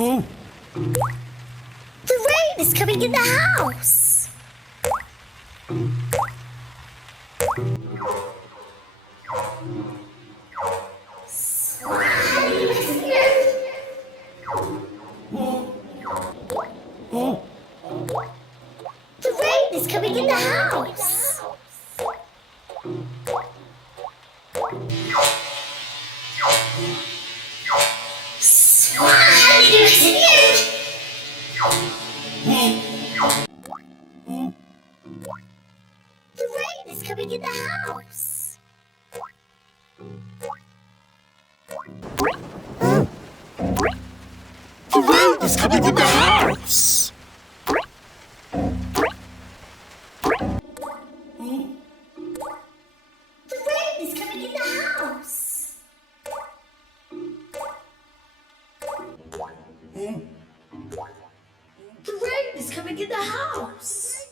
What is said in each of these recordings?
The rain is coming in the house. The rain is coming in the house. The rain is coming in the house. The rain is coming in the house. The rain is coming in the house. The rain is coming in the house.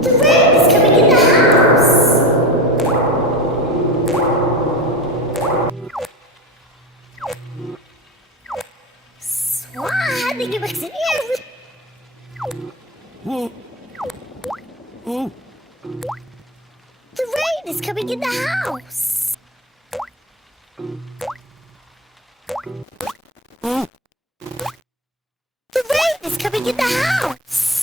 The rain is coming in the house. Swahili Mexican. The rain is coming in the house. The rain is coming in the house.